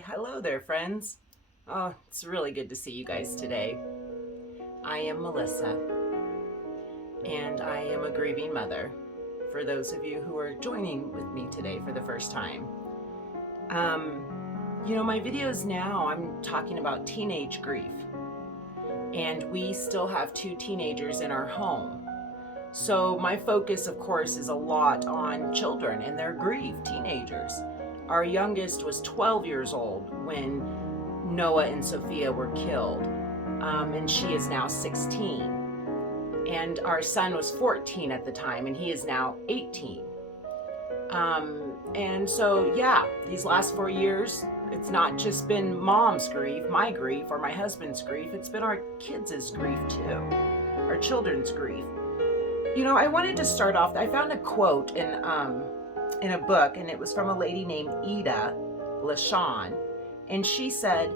Why, hello there, friends. Oh, it's really good to see you guys today. I am Melissa, and I am a grieving mother, for those of you who are joining with me today for the first time. My videos now, I'm talking about teenage grief, and we still have 2 teenagers in our home. So my focus, of course, is a lot on children and their grief, teenagers. Our youngest was 12 years old when Noah and Sophia were killed, and she is now 16. And our son was 14 at the time, and he is now 18. And so, these last 4 years, it's not just been mom's grief, my grief, or my husband's grief. It's been our kids' grief too, our children's grief. I wanted to start off, I found a quote in a book, and it was from a lady named Ida LaShawn, and she said,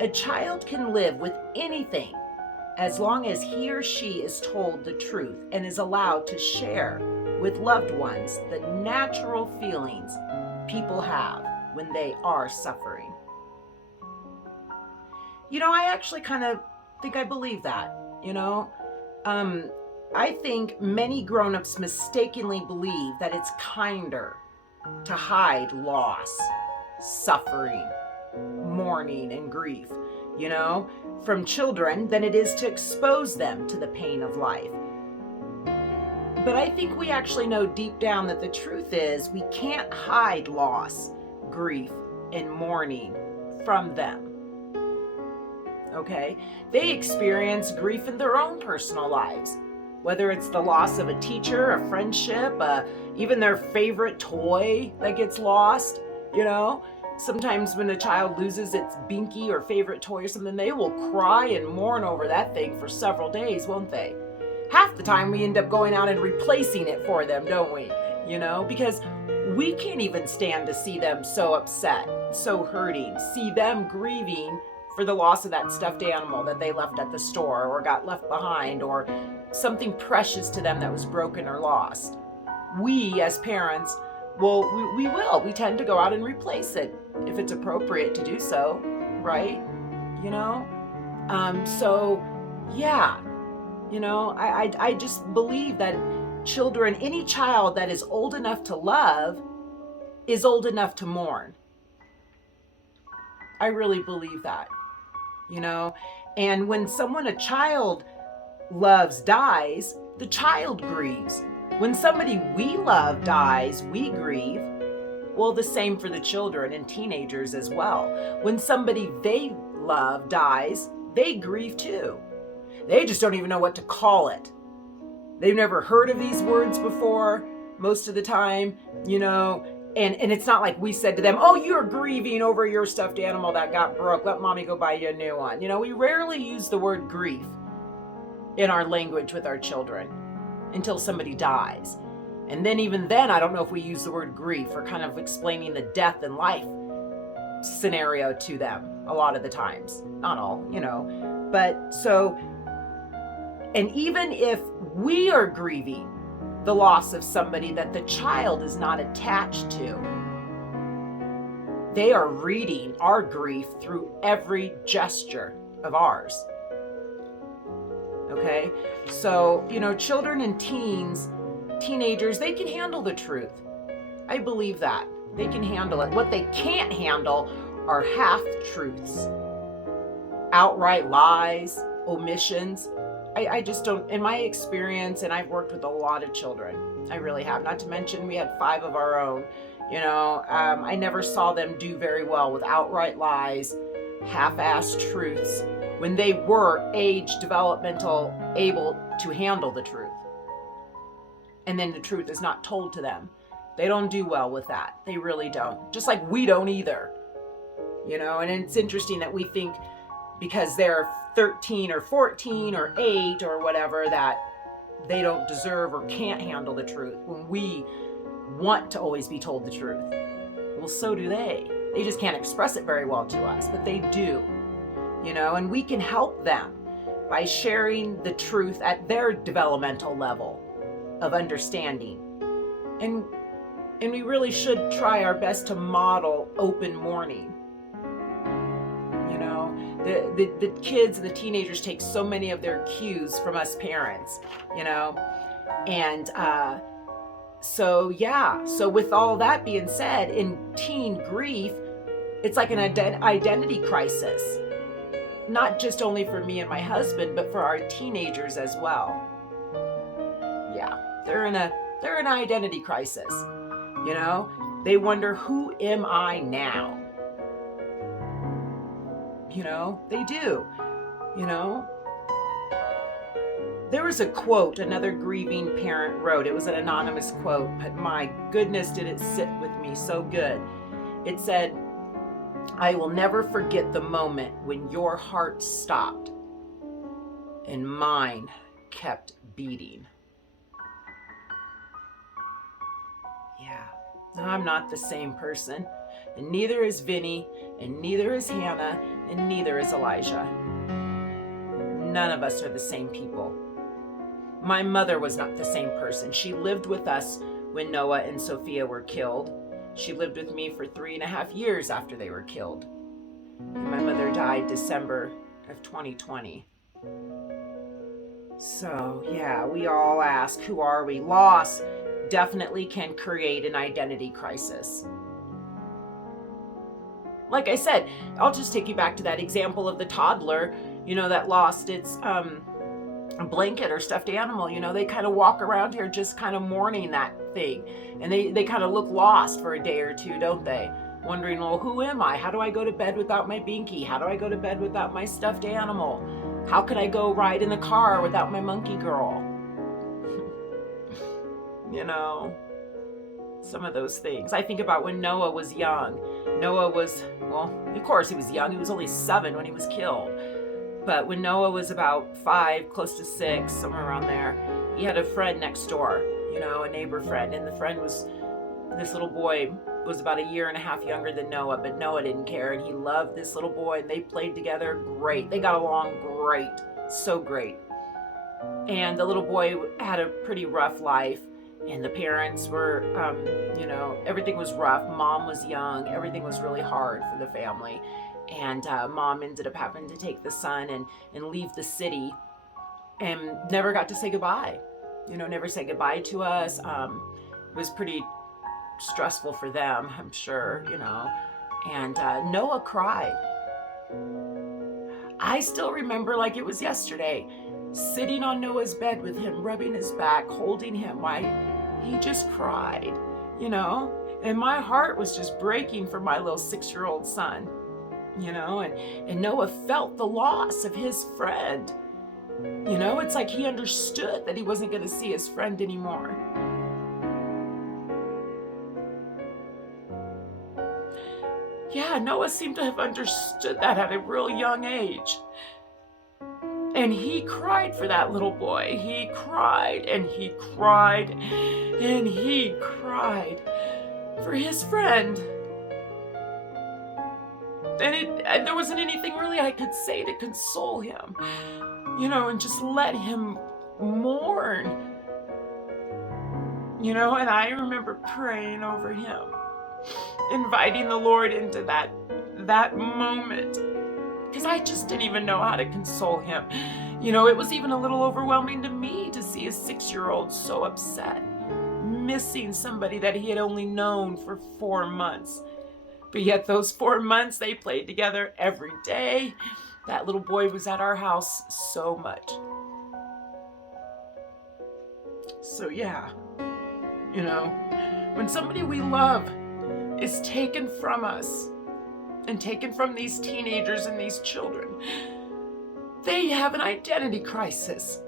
"A child can live with anything as long as he or she is told the truth and is allowed to share with loved ones the natural feelings people have when they are suffering." I actually kind of think I believe that, I think many grown-ups mistakenly believe that it's kinder to hide loss, suffering, mourning, and grief, from children than it is to expose them to the pain of life. But I think we actually know deep down that the truth is we can't hide loss, grief, and mourning from them. Okay? They experience grief in their own personal lives. Whether it's the loss of a teacher, a friendship, even their favorite toy that gets lost, Sometimes when a child loses its binky or favorite toy or something, they will cry and mourn over that thing for several days, won't they? Half the time we end up going out and replacing it for them, don't we? Because we can't even stand to see them so upset, so hurting, see them grieving for the loss of that stuffed animal that they left at the store or got left behind, or something precious to them that was broken or lost. We as parents, we tend to go out and replace it if it's appropriate to do so, right? I just believe that children, any child that is old enough to love is old enough to mourn. I really believe that, and when a child loves dies, the child grieves. When somebody we love dies, we grieve. Well, the same for the children and teenagers as well. When somebody they love dies, they grieve too. They just don't even know what to call it. They've never heard of these words before, most of the time, and it's not like we said to them, "Oh, you're grieving over your stuffed animal that got broke. Let mommy go buy you a new one." We rarely use the word grief in our language with our children until somebody dies. And then even then, I don't know if we use the word grief for kind of explaining the death and life scenario to them a lot of the times. Not all, But so, and even if we are grieving the loss of somebody that the child is not attached to, they are reading our grief through every gesture of ours. Okay? So, children and teenagers, they can handle the truth. I believe that. They can handle it. What they can't handle are half-truths, outright lies, omissions. I just don't, in my experience, and I've worked with a lot of children, I really have, not to mention we had 5 of our own, I never saw them do very well with outright lies, half-assed truths, when they were developmental, able to handle the truth. And then the truth is not told to them. They don't do well with that. They really don't. Just like we don't either. And it's interesting that we think because they're 13 or 14 or 8 or whatever that they don't deserve or can't handle the truth when we want to always be told the truth. Well, so do they. They just can't express it very well to us, but they do. And we can help them by sharing the truth at their developmental level of understanding. And we really should try our best to model open mourning. The kids and the teenagers take so many of their cues from us parents, and so with all that being said, in teen grief, it's like an identity crisis, not just only for me and my husband, but for our teenagers as well. Yeah, they're in an identity crisis. They wonder, who am I now? They do. There was a quote another grieving parent wrote. It was an anonymous quote, but my goodness, did it sit with me so good. It said, "I will never forget the moment when your heart stopped and mine kept beating." Yeah, I'm not the same person, and neither is Vinny, and neither is Hannah, and neither is Elijah. None of us are the same people. My mother was not the same person. She lived with us when Noah and Sophia were killed. She lived with me for 3.5 years after they were killed. And my mother died December of 2020. So, yeah, we all ask, who are we? Loss definitely can create an identity crisis. Like I said, I'll just take you back to that example of the toddler, that lost its a blanket or stuffed animal. They kind of walk around here just kind of mourning that thing, and they kind of look lost for a day or two, don't they? Wondering, well, who am I? How do I go to bed without my binky? How do I go to bed without my stuffed animal? How could I go ride in the car without my monkey girl? Some of those things. I think about when Noah was young. Noah was, well, of course he was young. He was only 7 when he was killed. But when Noah was about 5, close to 6, somewhere around there, he had a friend next door, a neighbor friend. And this little boy was about 1.5 years younger than Noah, but Noah didn't care. And he loved this little boy, and they played together great. They got along great, so great. And the little boy had a pretty rough life. And the parents were, everything was rough. Mom was young. Everything was really hard for the family. And mom ended up having to take the son and leave the city, and never got to say goodbye. Never said goodbye to us. It was pretty stressful for them, I'm sure, And Noah cried. I still remember like it was yesterday, sitting on Noah's bed with him, rubbing his back, holding him. He just cried, and my heart was just breaking for my little 6-year-old son. And Noah felt the loss of his friend. It's like he understood that he wasn't going to see his friend anymore. Yeah, Noah seemed to have understood that at a real young age. And he cried for that little boy. He cried and he cried and he cried for his friend. And there wasn't anything really I could say to console him, and just let him mourn, and I remember praying over him, inviting the Lord into that moment, because I just didn't even know how to console him. It was even a little overwhelming to me to see a 6-year-old so upset, missing somebody that he had only known for 4 months. But yet those 4 months they played together every day. That little boy was at our house so much. So yeah, when somebody we love is taken from us and taken from these teenagers and these children, they have an identity crisis.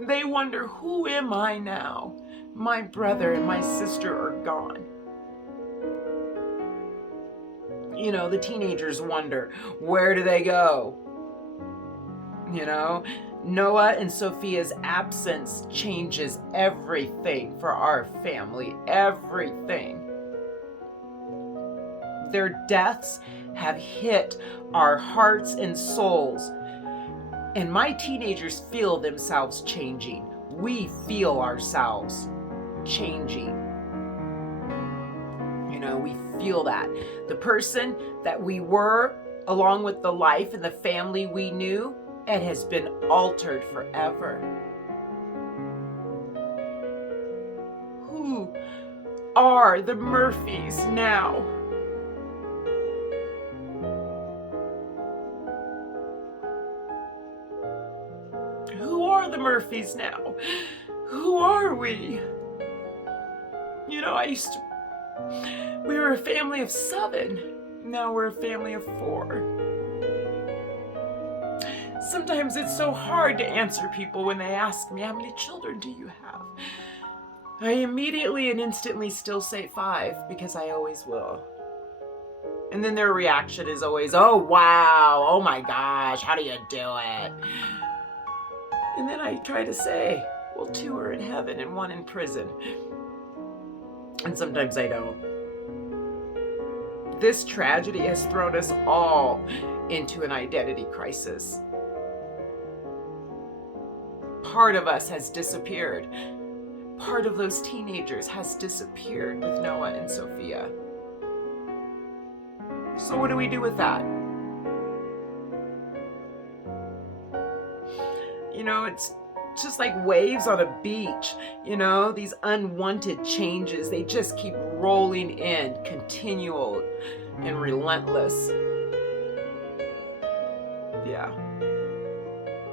They wonder, who am I now? My brother and my sister are gone. The teenagers wonder, where do they go? Noah and Sophia's absence changes everything for our family, everything. Their deaths have hit our hearts and souls. And my teenagers feel themselves changing. We feel ourselves changing. We feel that. The person that we were along with the life and the family we knew, it has been altered forever. Who are the Murphys now? Who are the Murphys now? Who are we? You know, we were a family of 7. Now we're a family of 4. Sometimes it's so hard to answer people when they ask me, how many children do you have? I immediately and instantly still say 5, because I always will. And then their reaction is always, oh wow, oh my gosh, how do you do it? And then I try to say, well, 2 are in heaven and 1 in prison. And sometimes I don't. This tragedy has thrown us all into an identity crisis. Part of us has disappeared. Part of those teenagers has disappeared with Noah and Sophia. So what do we do with that? You know, it's just like waves on a beach. You know, these unwanted changes, they just keep rolling in, continual and relentless. Yeah.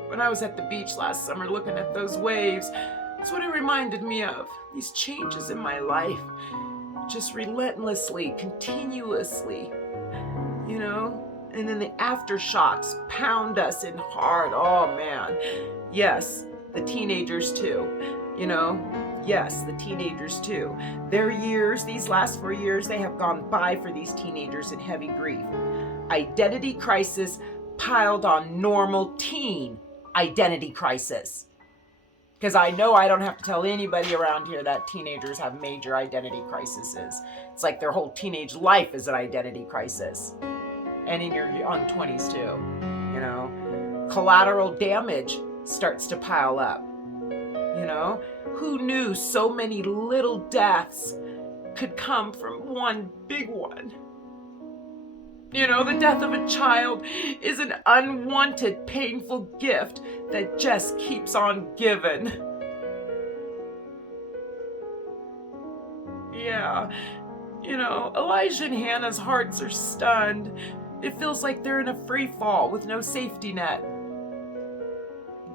When I was at the beach last summer looking at those waves, that's what it reminded me of. These changes in my life, just relentlessly, continuously, you know? And then the aftershocks pound us in hard. Oh man. Yes, the teenagers too, you know? Yes, the teenagers too. Their years, these last 4 years, they have gone by for these teenagers in heavy grief. Identity crisis piled on normal teen identity crisis. Because I know I don't have to tell anybody around here that teenagers have major identity crises. It's like their whole teenage life is an identity crisis. And in your young 20s too, you know. Collateral damage starts to pile up, you know. Who knew so many little deaths could come from one big one? You know, the death of a child is an unwanted, painful gift that just keeps on giving. Yeah, you know, Elijah and Hannah's hearts are stunned. It feels like they're in a free fall with no safety net.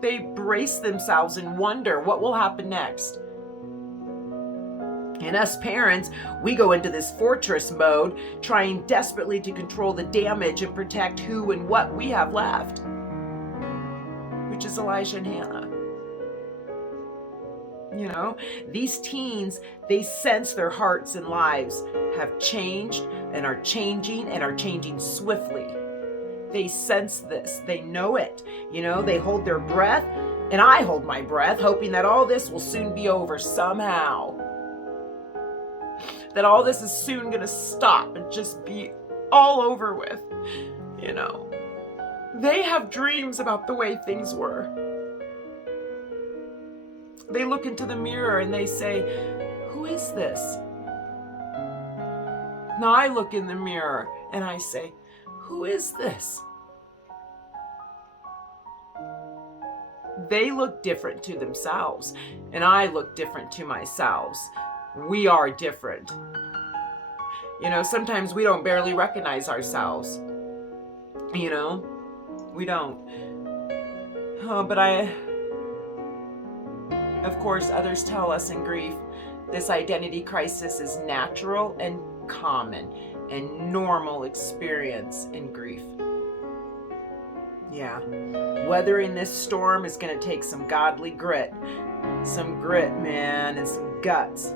They brace themselves and wonder what will happen next. And us parents, we go into this fortress mode, trying desperately to control the damage and protect who and what we have left, which is Elijah and Hannah. You know, these teens, they sense their hearts and lives have changed and are changing swiftly. They sense this, they know it, you know, they hold their breath, and I hold my breath, hoping that all this will soon be over somehow. That all this is soon going to stop and just be all over with, you know. They have dreams about the way things were. They look into the mirror and they say, who is this? Now I look in the mirror and I say, who is this? They look different to themselves, and I look different to myself. We are different. You know, sometimes we don't barely recognize ourselves. You know, we don't. But of course, others tell us in grief, this identity crisis is natural and common and normal experience in grief. Yeah, weathering this storm is going to take some godly grit. Some grit, man, and some guts.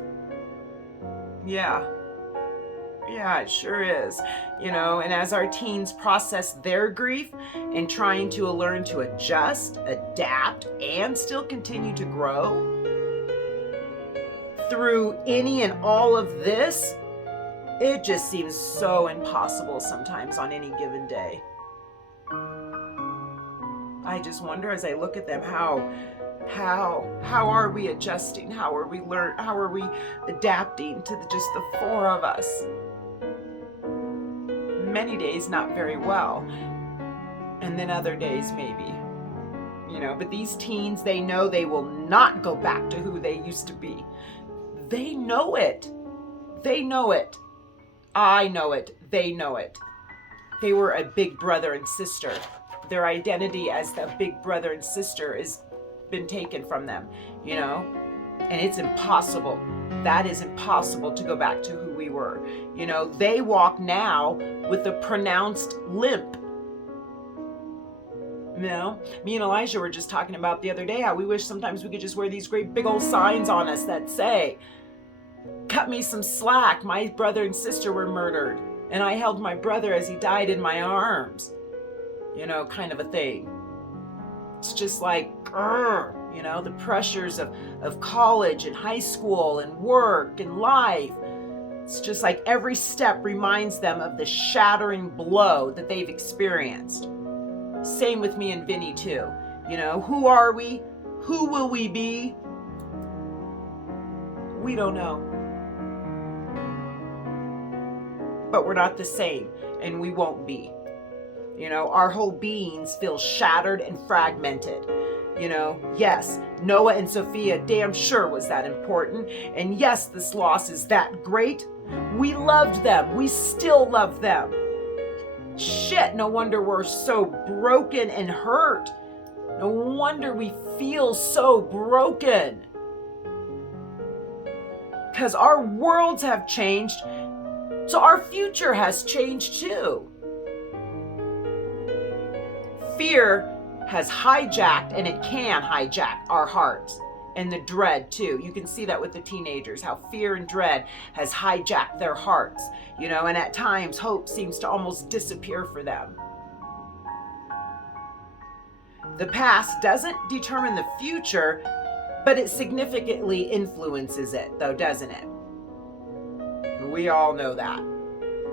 Yeah, it sure is. You know, and as our teens process their grief and trying to learn to adjust, adapt, and still continue to grow, through any and all of this, it just seems so impossible sometimes on any given day. I just wonder as I look at them, how are we adjusting? How are we adapting to just the 4 of us? many days not very well, and then other days maybe. But these teens, they know they will not go back to who they used to be. They know it. They know it. I know it. They know it. They were a big brother and sister. Their identity as a big brother and sister has been taken from them, and it's impossible. That is impossible to go back to who we were. They walk now with a pronounced limp. Me and Elijah were just talking about the other day how we wish sometimes we could just wear these great big old signs on us that say, "Cut me some slack. My brother and sister were murdered, and I held my brother as he died in my arms." Kind of a thing. It's just like, the pressures of college and high school and work and life. It's just like every step reminds them of the shattering blow that they've experienced. Same with me and Vinny too. Who are we? Who will we be? We don't know. But we're not the same, and we won't be. Our whole beings feel shattered and fragmented. Yes, Noah and Sophia damn sure was that important. And yes, this loss is that great. We loved them. We still love them. Shit, no wonder we're so broken and hurt. No wonder we feel so broken. Because our worlds have changed, so our future has changed too. Fear has hijacked, and it can hijack our hearts, and the dread too. You can see that with the teenagers, how fear and dread has hijacked their hearts, and at times hope seems to almost disappear for them. The past doesn't determine the future, but it significantly influences it, though, doesn't it? We all know that.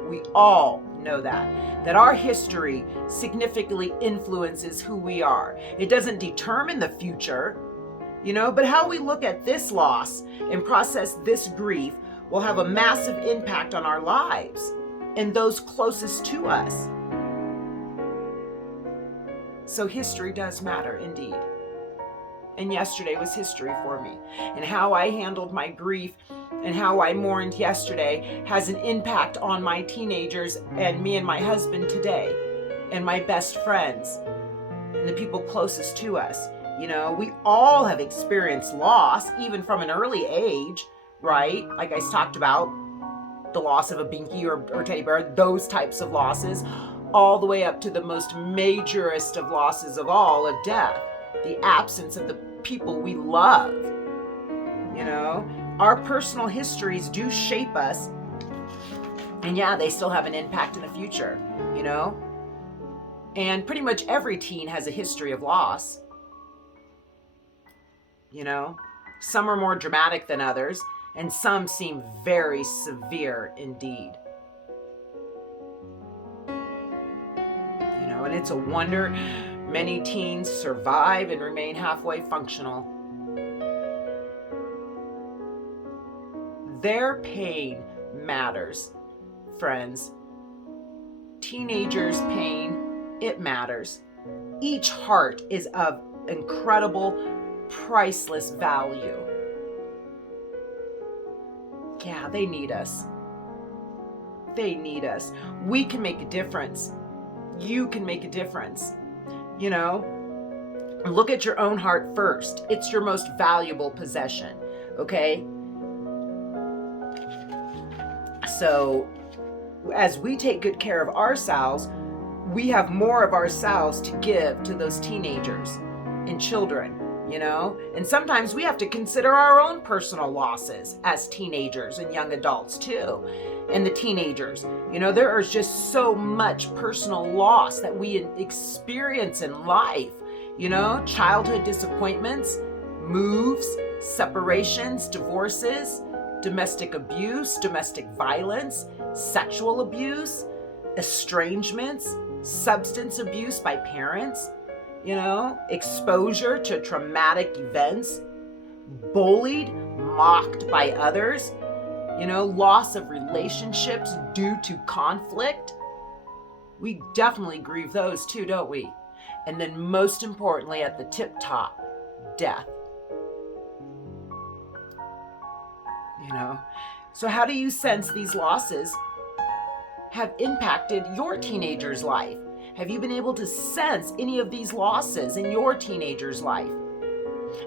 We all know that our history significantly influences who we are. It doesn't determine the future, but how we look at this loss and process this grief will have a massive impact on our lives and those closest to us. So history does matter indeed. And yesterday was history for me. And how I handled my grief and how I mourned yesterday has an impact on my teenagers and me and my husband today, and my best friends and the people closest to us. We all have experienced loss, even from an early age, right? Like I talked about, the loss of a binky or teddy bear, those types of losses, all the way up to the most majorest of losses of all, of death, the absence of the people we love. Our personal histories do shape us, and yeah, they still have an impact in the future, and pretty much every teen has a history of loss. Some are more dramatic than others, and some seem very severe indeed. And it's a wonder many teens survive and remain halfway functional. Their pain matters, friends. Teenagers' pain, it matters. Each heart is of incredible, priceless value. Yeah, they need us. They need us. We can make a difference. You can make a difference. Look at your own heart first. It's your most valuable possession, okay? So as we take good care of ourselves, we have more of ourselves to give to those teenagers and children, and sometimes we have to consider our own personal losses as teenagers and young adults too. And the teenagers, there is just so much personal loss that we experience in life, childhood disappointments, moves, separations, divorces, domestic abuse, domestic violence, sexual abuse, estrangements, substance abuse by parents, exposure to traumatic events, bullied, mocked by others, loss of relationships due to conflict, We definitely grieve those too, don't we? And then most importantly, at the tip top, death. So how do you sense these losses have impacted your teenager's life? Have you been able to sense any of these losses in your teenager's life?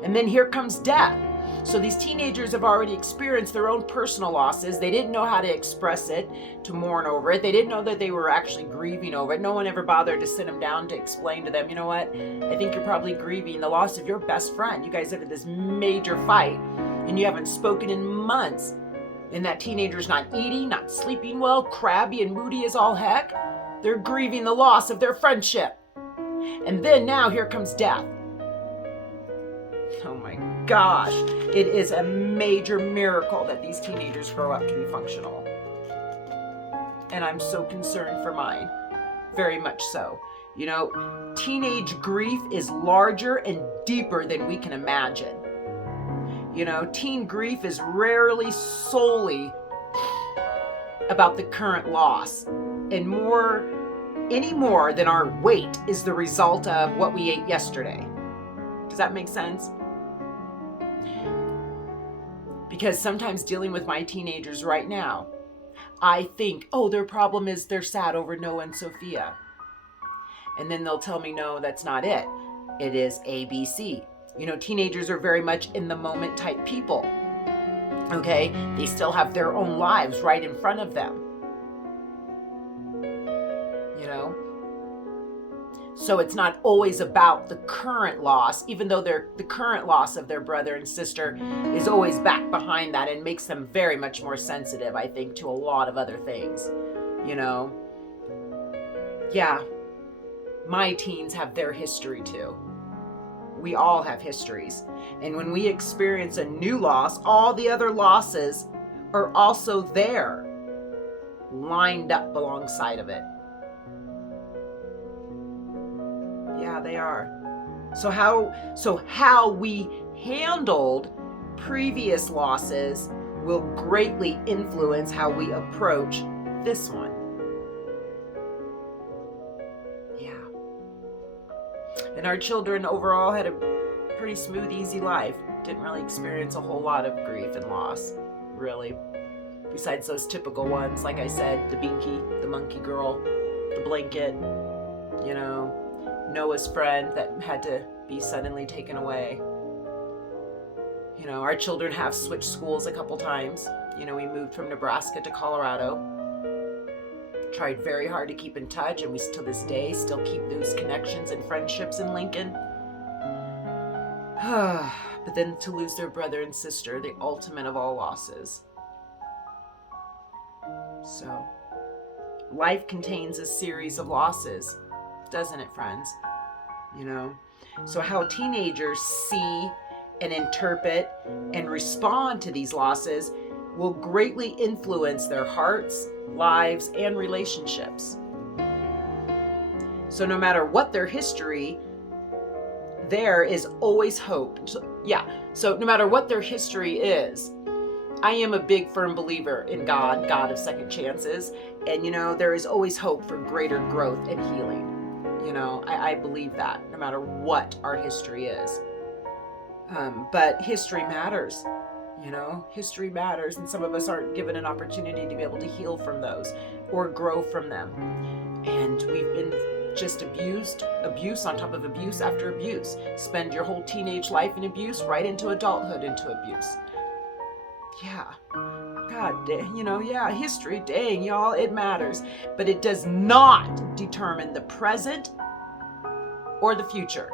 And then here comes death. So these teenagers have already experienced their own personal losses. They didn't know how to express it, to mourn over it. They didn't know that they were actually grieving over it. No one ever bothered to sit them down to explain to them, you know what? I think you're probably grieving the loss of your best friend. You guys have had this major fight and you haven't spoken in months. And that teenager's not eating, not sleeping well, crabby and moody as all heck. They're grieving the loss of their friendship. And then now here comes death. Oh my gosh. It is a major miracle that these teenagers grow up to be functional. And I'm so concerned for mine. Very much so. Teenage grief is larger and deeper than we can imagine. Teen grief is rarely solely about the current loss, and any more than our weight is the result of what we ate yesterday. Does that make sense? Because sometimes dealing with my teenagers right now, I think, their problem is they're sad over Noah and Sophia. And then they'll tell me, no, that's not it. It is ABC. Teenagers are very much in the moment type people. Okay? They still have their own lives right in front of them. So it's not always about the current loss, even though the current loss of their brother and sister is always back behind that and makes them very much more sensitive, I think, to a lot of other things. Yeah, my teens have their history too. We all have histories. And when we experience a new loss, all the other losses are also there, lined up alongside of it. Yeah, they are. So how we handled previous losses will greatly influence how we approach this one. Yeah. And our children overall had a pretty smooth, easy life. Didn't really experience a whole lot of grief and loss, really. Besides those typical ones, like I said, the binky, the monkey girl, the blanket, Noah's friend that had to be suddenly taken away. Our children have switched schools a couple times. We moved from Nebraska to Colorado. Tried very hard to keep in touch, and we to this day still keep those connections and friendships in Lincoln. But then to lose their brother and sister, the ultimate of all losses. So, life contains a series of losses, doesn't it, friends? So how teenagers see and interpret and respond to these losses will greatly influence their hearts, lives, and relationships. So no matter what their history, there is always hope. So no matter what their history is, I am a big firm believer in God of second chances. And there is always hope for greater growth and healing. I believe that no matter what our history is. But history matters. History matters, and some of us aren't given an opportunity to be able to heal from those or grow from them. And we've been just abuse on top of abuse after abuse. Spend your whole teenage life in abuse, right into adulthood into abuse. Yeah. God, history, dang, y'all, it matters. But it does not determine the present or the future.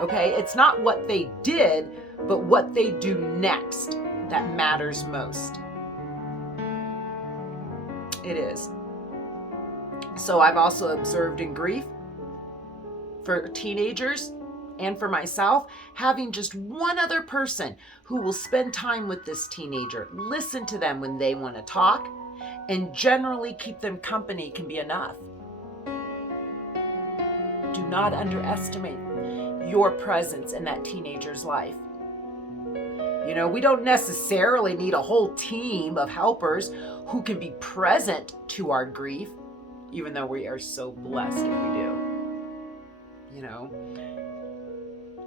Okay? It's not what they did, but what they do next that matters most. It is. So I've also observed in grief for teenagers and for myself, having just one other person who will spend time with this teenager, listen to them when they want to talk, and generally keep them company can be enough. Do not underestimate your presence in that teenager's life. We don't necessarily need a whole team of helpers who can be present to our grief, even though we are so blessed if we do. You know?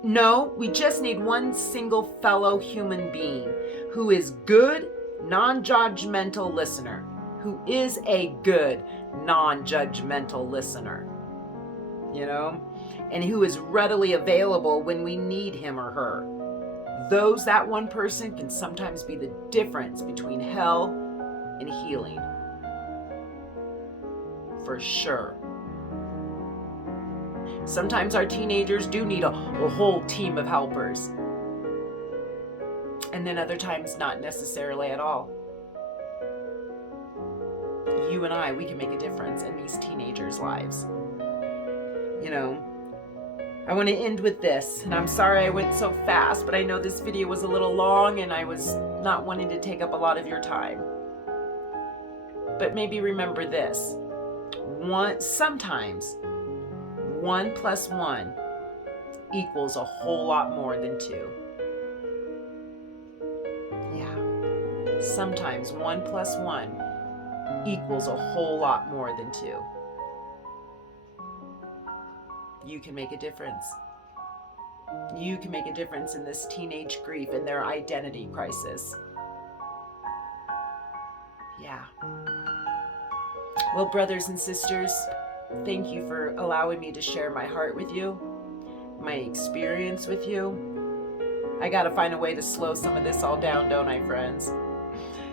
No, we just need one single fellow human being who is good, non-judgmental listener. Who is a good, non-judgmental listener. You know? And who is readily available when we need him or her. That one person can sometimes be the difference between hell and healing. For sure. Sometimes our teenagers do need a whole team of helpers. And then other times not necessarily at all. You and I, we can make a difference in these teenagers' lives. You know, I want to end with this, and I'm sorry I went so fast, but I know this video was a little long and I was not wanting to take up a lot of your time. But maybe remember this. Sometimes 1 + 1 equals a whole lot more than 2. Yeah. Sometimes 1 + 1 equals a whole lot more than 2. You can make a difference. You can make a difference in this teenage grief and their identity crisis. Yeah. Well, brothers and sisters, thank you for allowing me to share my heart with you, my experience with you. I gotta find a way to slow some of this all down, don't I, friends?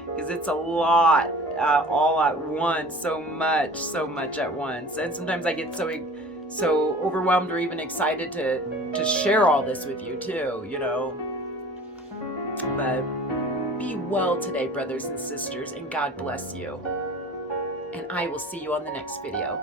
Because it's a lot, all at once, so much at once. And sometimes I get so overwhelmed or even excited to share all this with you too, you know. But be well today, brothers and sisters, and God bless you. And I will see you on the next video.